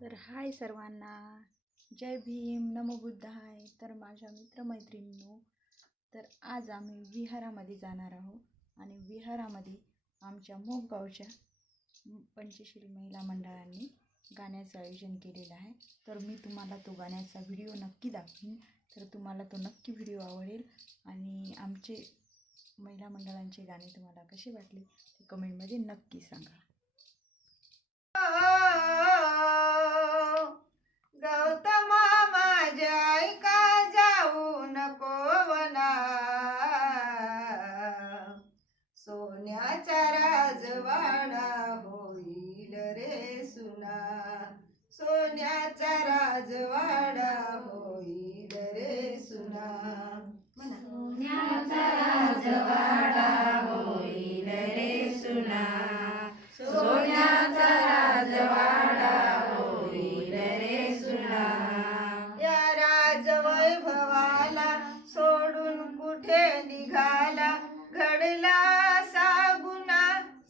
तर हाय सर्वांना, जय भीम, नमो बुद्धाय. तर माझ्या मित्रमैत्रिणींनो, तर आज आम्ही विहारामध्ये जाणार आहोत आणि विहारामध्ये आमच्या मोगगावच्या पंचशील महिला मंडळांनी गाण्याचं आयोजन केलेलं आहे. तर मी तुम्हाला तो गाण्याचा व्हिडिओ नक्की दाखवीन. तर तुम्हाला तो नक्की व्हिडिओ आवडेल आणि आमचे महिला मंडळांचे गाणे तुम्हाला कसे वाटले ते कमेंटमध्ये नक्की सांगा. गौतमा माझ्या ऐका जाऊ नको वना, सोन्याचा राजवाडा होईल रे सुना, सोन्याचा राजवाडा होईल रे सुना, सोन्याचा राजवाडा होईल रे सुना, सोन्याचा राजवाडा होईल रे सुना. या राजवैभवाला सोडून कुठे निघाला, घडला असा गुन्हा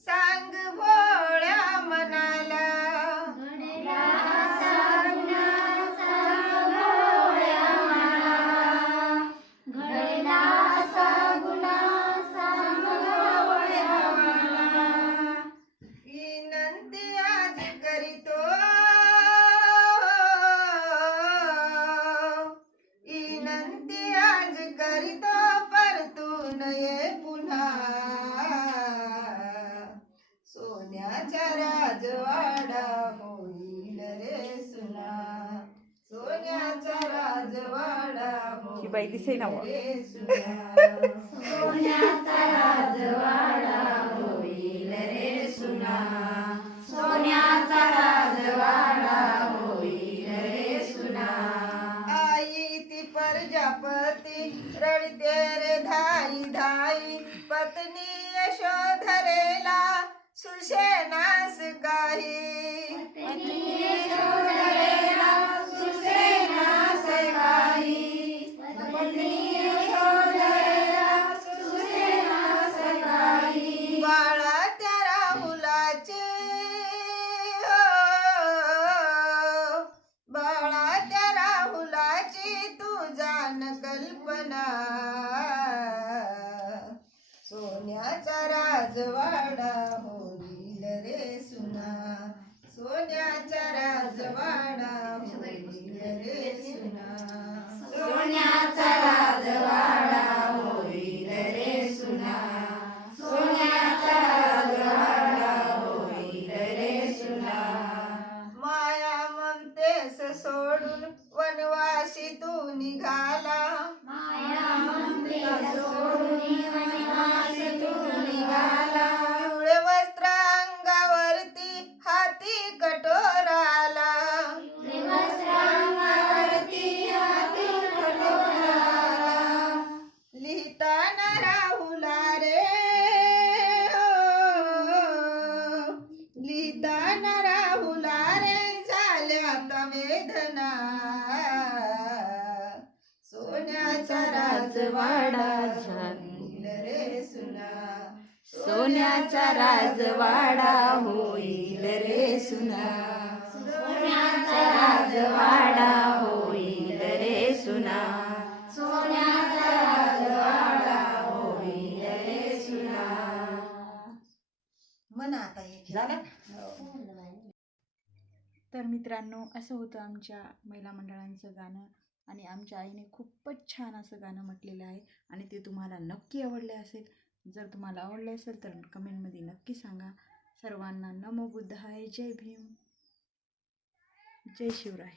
सांग भोळ्या मनाला, घडला असा गुन्हा सांग भोळ्या मनाला, घडला असा गुन्हा सांग भोळ्या मनाला. विनंती आज करीतो, विनंती आज करीतो, परतून ये पुन्हा, सोन्याचा राजवाडा होईल रे सुना, सोन्याचा राजवाडा ही बाई दिसे ना होईल रे सुना, सोन्याचा राजवाडा होईल रे सुना, सोन्याचा राजवाडा होईल रे सुना. आई ती प्रजापती रडते रे धाई धाई, पत्नी यशोधरेला सुशेनास काही, पत्नी यशोधरेला सुसेनास काही, पत्नी यशोधरेला सुसेनास काही. बाळा त्या राहुलाचे बाळा त्या राहुलाची तू जाण कल्पना, सोन्याचा राजवाडा होईल रे सुना, सोन्याचा राजवाडा होईल रे सुना, सोन्याचा राजवाडा होईल रे सुना, सोन्याचा राजवाडा होईल रे सुना. माया ममतेस सोडून वनवासी तू निघाला, माया ममते सोडून वनवासी तू निघाला, पिवळे वस्त्र अंगावरती हाती कटोराला, वस्त्रांगावरती हाती कटोराला. लिहिताना राहुला रे लिहिताना राहुला रे झाल्या वेदना, सोन्याचा राजवाडा होईल रे सुना, सोन्याचा राजवाडा होईल रे सुना, सोन्याचा राजवाडा होईल रे सुना. सोन्याचा राजवाडा होईल रे सुना. म्हणा आता हे झालं. तर मित्रांनो, असं होतं आमच्या महिला मंडळांचं गाणं आणि आमच्या आईने खूपच छान असं गाणं म्हटलेलं आहे आणि ते तुम्हाला नक्की आवडले असेल. जर तुम्हाला आवडले असेल तर कमेंटमध्ये नक्की सांगा. सर्वांना नमो बुद्धाय, जय भीम, जय शिवराय.